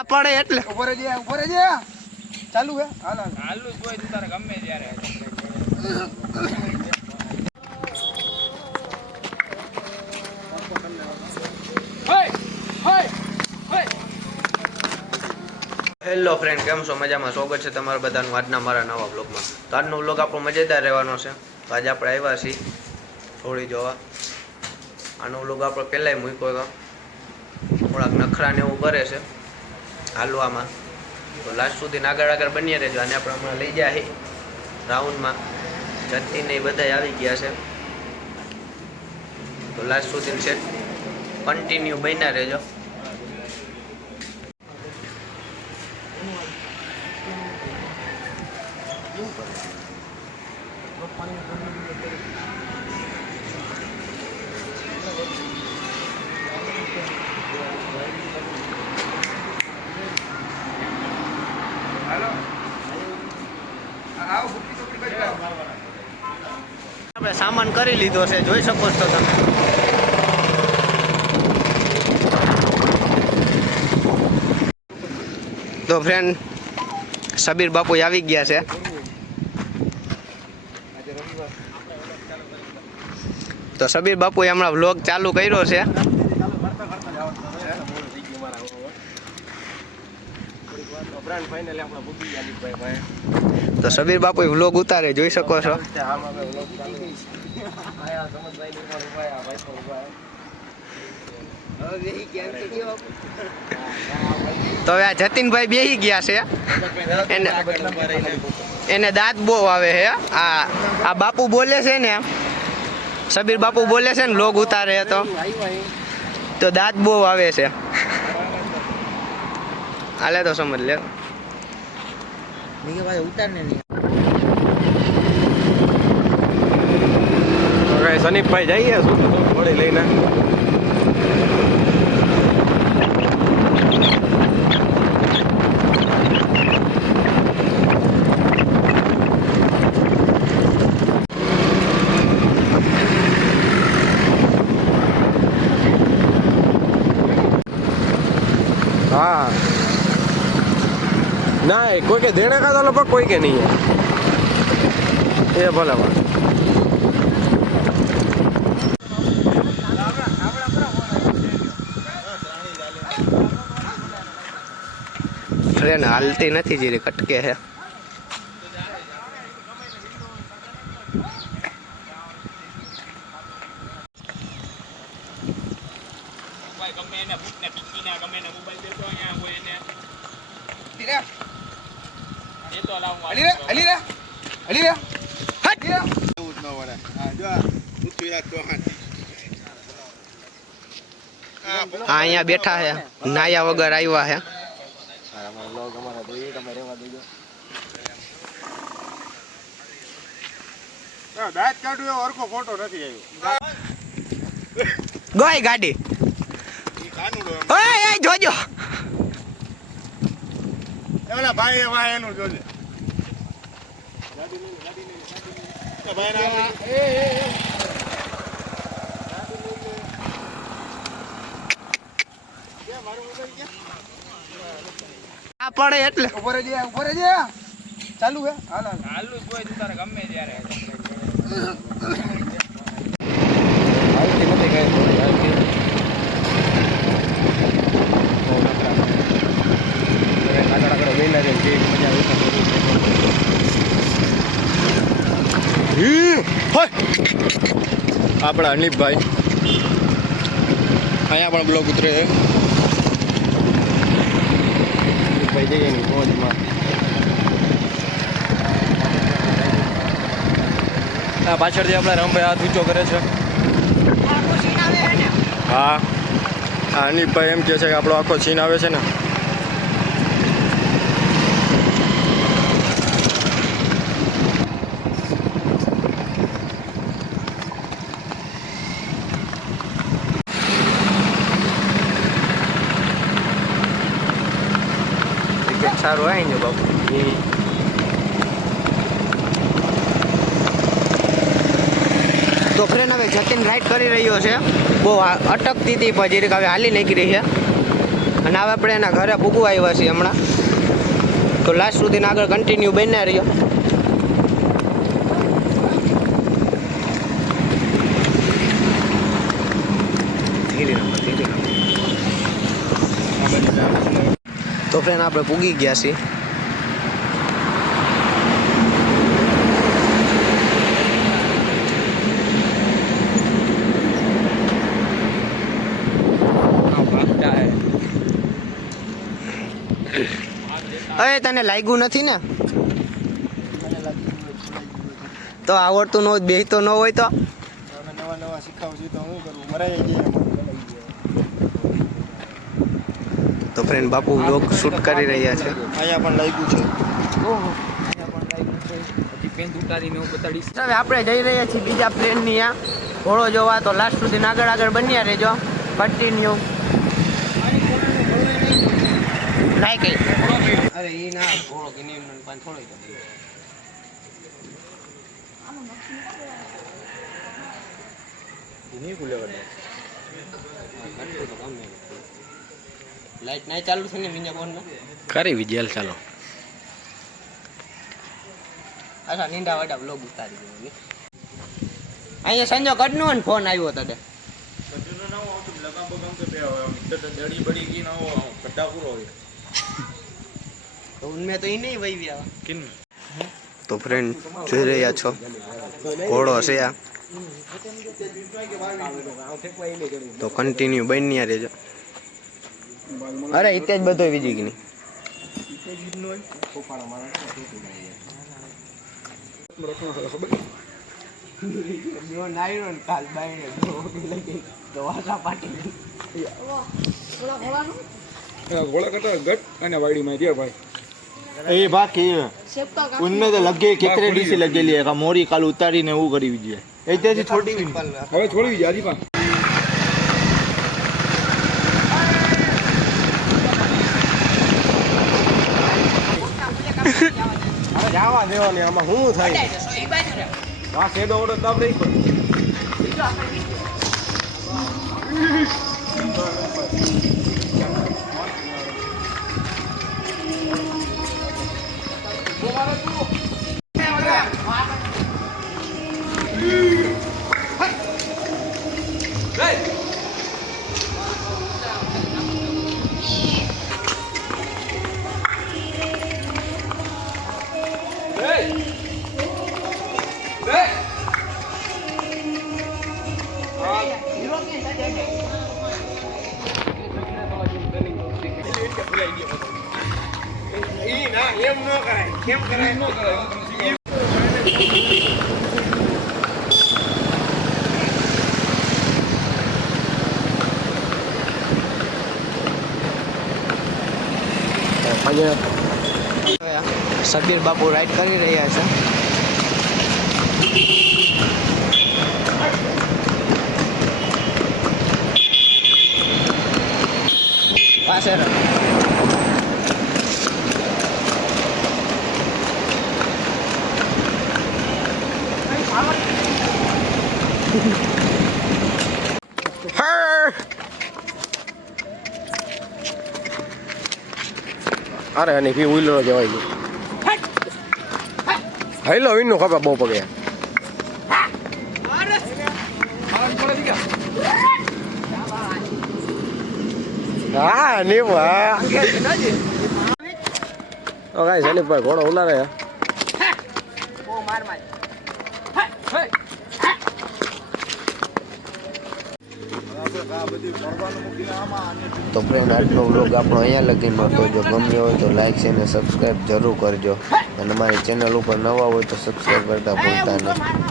આ પડે એટલે ઉપર જે ચાલુ હે હાલુ જ હોય તું તારે ગમે ત્યારે હેલો ફ્રેન્ડ, કેમ છો? મજામાં? સ્વાગત છે તમારા બધાનું આજના મારા નવા બ્લોગમાં. તો આજનો બ્લોગ આપણો મજેદાર રહેવાનો છે. તો આજે આપણે આવ્યા છીએ થોડી જોવા. આનો બ્લોગ આપણે પહેલાંય મૂક્યો, થોડાક નખરા ને એવું કરે છે હાલવામાં. તો લાસ્ટ સુધી આગળ બની રહેજો. અને આપણે હમણાં લઈ ગયા છીએ રાઉન્ડમાં. જતી ને એ બધા આવી ગયા છે. તો લાસ્ટ સુધી છે કન્ટિન્યુ બન્યા રહેજો. આપણે સામાન કરી લીધો છે, જોઈ શકો છો તમે. તો ફ્રેન્ડ, સબીર બાપુ આવી ગયા છે. તો સબીર બાપુએ હમણાં વ્લોગ ચાલુ કર્યો છે. તો સબીર બાપુ વ્લોગ ઉતારે, જોઈ શકો છો. તો હવે આ જતીનભાઈ બેહી ગયા છે. એને દાંત બહુ આવે છે. આ બાપુ બોલે છે ને, સબીર બાપુ બોલે છે ને વ્લોગ ઉતારે તો દાંત બહુ આવે છે. હાલે તો સમજ લે. સનીપભાઈ જઈએ શું થોડી લઈને. हाँ नहीं कोई के देने का तो लगभग कोई के नहीं है ये भला बात. ट्रेन हालती नहीं जी, कटके है. हाँ यहाँ बैठा है, नाया वगैरह आया है. ગઈ ગાડી જોજો. ભાઈ એનું જોજે. આ પડે એટલે ઉપર જે ચાલુ હે હાલુ જ હોય તું તારે ગમે ત્યારે આપણા અનિપભાઈ અહીંયા પણ બ્લોગ ઉતરે છે. અનિપભાઈ જઈએ એની મોજમાં. આ પાછળથી આપણા રામભાઈ હાથ ઊંચો કરે છે. હા અનિપભાઈ એમ કહે છે કે આપણો આખો સીન આવે છે ને. સારું આવી ને બાપુ. તો ફ્રેન્ડ, હવે જતીન રાઈડ કરી રહ્યો છે. બહુ અટકતી હતી, પછી હવે હાલી નીકળી છે. અને હવે આપણે એના ઘરે પૂગવા આવ્યા છીએ હમણાં. તો લાસ્ટ સુધી આગળ કન્ટિન્યુ બન્યા રહ્યો. તો ફ્રેન્ડ આપણે પૂગી ગયા છીએ. અરે તને લાગ્યું નથી ને? તો આવડતું ન હોય, બેસતો ન હોય તો નવા નવા શીખાવ છું તો હું કરું મરાઈ જઈએ. તો ફ્રેન્ડ બાપુ વ્લોગ શૂટ કરી રહ્યા છે. અહીંયા પણ લાગ્યું છે. હજી પેન્ટ ઉતારીને હું બતાડીશ. હવે આપણે જઈ રહ્યા છીએ બીજા પ્લેનની આ ઘોડો જોવા. તો લાસ્ટ સુધી આગળ આગળ બન્યા રહેજો, કન્ટિન્યુ. નાઈ કઈ અરે ઈ ના ઘોડો કે નહીં પાન થોડો લાઈટ નહીં ચાલુ છે ને મિનિયા ફોન કરી વિજયલ ચાલો. અચ્છા નીંડા વાડા બ્લોગ ઉતારી દેવાની. અહીંયા સંજો કડનો ને ફોન આવ્યો તને. તો ઉનમે તો ઈ નહીં વહી આવ્યા. તો ફ્રેન્ડ જોઈ રહ્યા છો ઘોડો છે આ. તો કન્ટિન્યુ બન્યા રહેજો. અરે ઇતે જ બધો વિજી ગઈ. घोड़ा कटा गट અને વાડીમાં દે ભાઈ એ બાકી ઉનમે તો લગે કિતરે ડીસી લગેલી है का मोरी काल उतारीने એવું કરી દીજે એ તેથી છોડી હવે છોડી દીજે આજી પા જાવા દેવાની આમાં શું થાય આ સેડો ઓડો દબ રહી એમ ન કરાય કેમ કરાય ન કરાય સબીર બાપુ રાઈડ કરી રહ્યા છે. પાસે અરે અને ફી ઉઈલો જવાય ગયો. હાઈલો વિનો ખબર બહુ પગે. હા નહીં વાહ તો કાંઈ સલીપભાઈ ઘોડો ઉલારે. તો ફ્રેન્ડ આજનો વ્લોગ આપણો અહીંયા લગીનો હતો. જો ગમ્યો હોય તો લાઈક છે અને સબસ્ક્રાઈબ જરૂર કરજો. અને મારી ચેનલ ઉપર નવા હોય તો સબસ્ક્રાઈબ કરતા ભૂલતા નહીં.